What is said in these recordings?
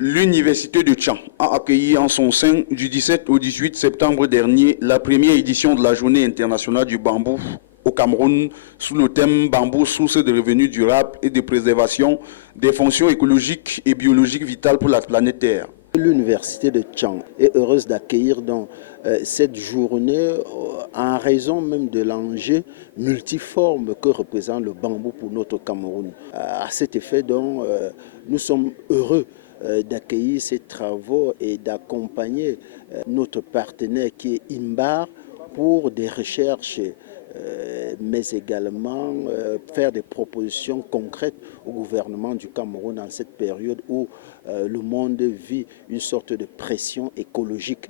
L'Université de Tchang a accueilli en son sein du 17 au 18 septembre dernier la première édition de la Journée internationale du bambou au Cameroun sous le thème Bambou, source de revenus durables et de préservation des fonctions écologiques et biologiques vitales pour la planète Terre. L'Université de Tchang est heureuse d'accueillir cette journée en raison même de l'enjeu multiforme que représente le bambou pour notre Cameroun. À cet effet, donc, nous sommes heureux d'accueillir ces travaux et d'accompagner notre partenaire qui est IMBAR pour des recherches, mais également faire des propositions concrètes au gouvernement du Cameroun en cette période où le monde vit une sorte de pression écologique.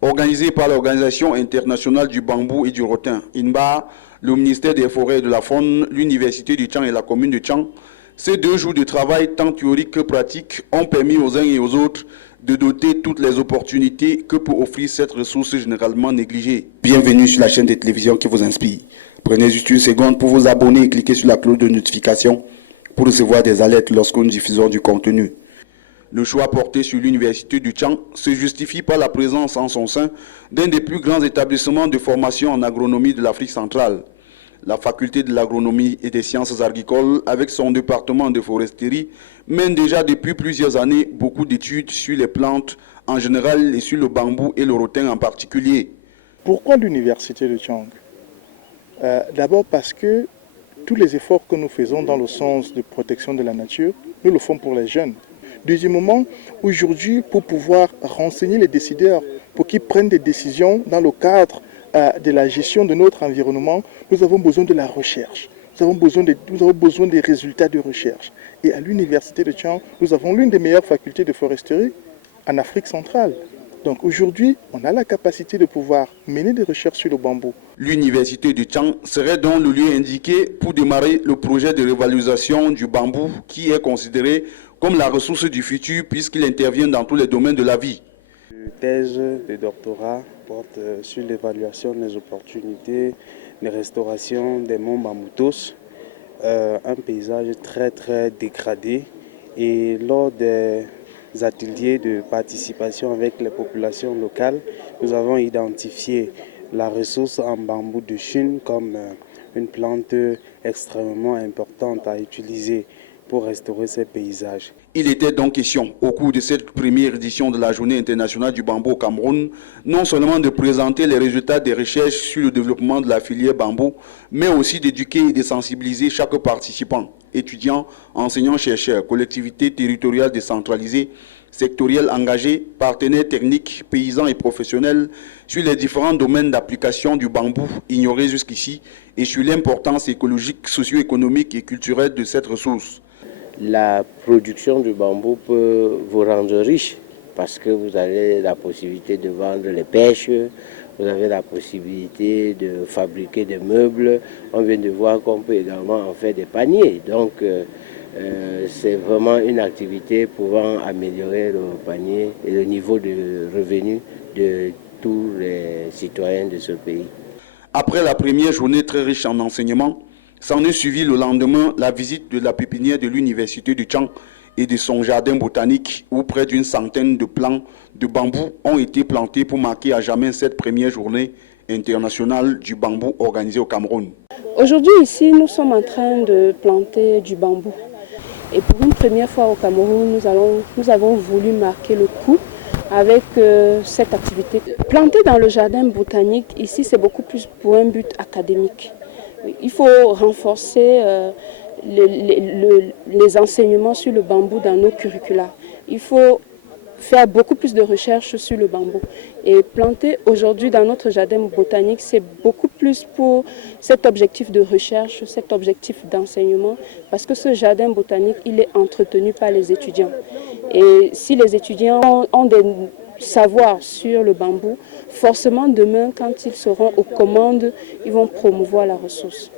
Organisé par l'Organisation internationale du bambou et du rotin, INBAR, le ministère des Forêts et de la Faune, l'Université du Tchang et la commune de Tchang, ces 2 jours de travail, tant théorique que pratique, ont permis aux uns et aux autres de doter toutes les opportunités que peut offrir cette ressource généralement négligée. Bienvenue sur la chaîne de télévision qui vous inspire. Prenez juste une seconde pour vous abonner et cliquez sur la cloche de notification pour recevoir des alertes lorsque nous diffusons du contenu. Le choix porté sur l'Université du Tchang se justifie par la présence en son sein d'un des plus grands établissements de formation en agronomie de l'Afrique centrale. La faculté de l'agronomie et des sciences agricoles, avec son département de foresterie, mène déjà depuis plusieurs années beaucoup d'études sur les plantes en général et sur le bambou et le rotin en particulier. Pourquoi l'Université de Tchang? D'abord parce que tous les efforts que nous faisons dans le sens de protection de la nature, nous le faisons pour les jeunes. Deuxièmement, aujourd'hui, pour pouvoir renseigner les décideurs, pour qu'ils prennent des décisions dans le cadre de la gestion de notre environnement, nous avons besoin de la recherche. Nous avons besoin des résultats de recherche. Et à l'Université de Tchang, nous avons l'une des meilleures facultés de foresterie en Afrique centrale. Donc aujourd'hui, on a la capacité de pouvoir mener des recherches sur le bambou. L'Université de Tchang serait donc le lieu indiqué pour démarrer le projet de révalorisation du bambou qui est considéré comme la ressource du futur puisqu'il intervient dans tous les domaines de la vie. La thèse de doctorat porte sur l'évaluation des opportunités de restauration des monts Bamboutos, un paysage très dégradé. Et lors des ateliers de participation avec les populations locales, nous avons identifié la ressource en bambou de Chine comme une plante extrêmement importante à utiliser pour restaurer ces paysages. Il était donc question, au cours de cette première édition de la Journée internationale du bambou au Cameroun, non seulement de présenter les résultats des recherches sur le développement de la filière bambou, mais aussi d'éduquer et de sensibiliser chaque participant, étudiants, enseignants, chercheurs, collectivités territoriales décentralisées, sectorielles engagées, partenaires techniques, paysans et professionnels sur les différents domaines d'application du bambou ignorés jusqu'ici et sur l'importance écologique, socio-économique et culturelle de cette ressource. La production du bambou peut vous rendre riche parce que vous avez la possibilité de vendre les pêches, vous avez la possibilité de fabriquer des meubles. On vient de voir qu'on peut également en faire des paniers. Donc c'est vraiment une activité pouvant améliorer le panier et le niveau de revenus de tous les citoyens de ce pays. Après la première journée très riche en enseignements, s'en est suivi le lendemain la visite de la pépinière de l'Université du Tchang et de son jardin botanique où près d'une centaine de plants de bambou ont été plantés pour marquer à jamais cette première journée internationale du bambou organisée au Cameroun. Aujourd'hui ici, nous sommes en train de planter du bambou. Et pour une première fois au Cameroun, nous avons voulu marquer le coup avec cette activité. Planter dans le jardin botanique, ici, c'est beaucoup plus pour un but académique. Il faut renforcer les enseignements sur le bambou dans nos curricula. Il faut faire beaucoup plus de recherches sur le bambou. Et planter aujourd'hui dans notre jardin botanique, c'est beaucoup plus pour cet objectif de recherche, cet objectif d'enseignement, parce que ce jardin botanique, il est entretenu par les étudiants. Et si les étudiants ont des savoirs sur le bambou, forcément demain, quand ils seront aux commandes, ils vont promouvoir la ressource.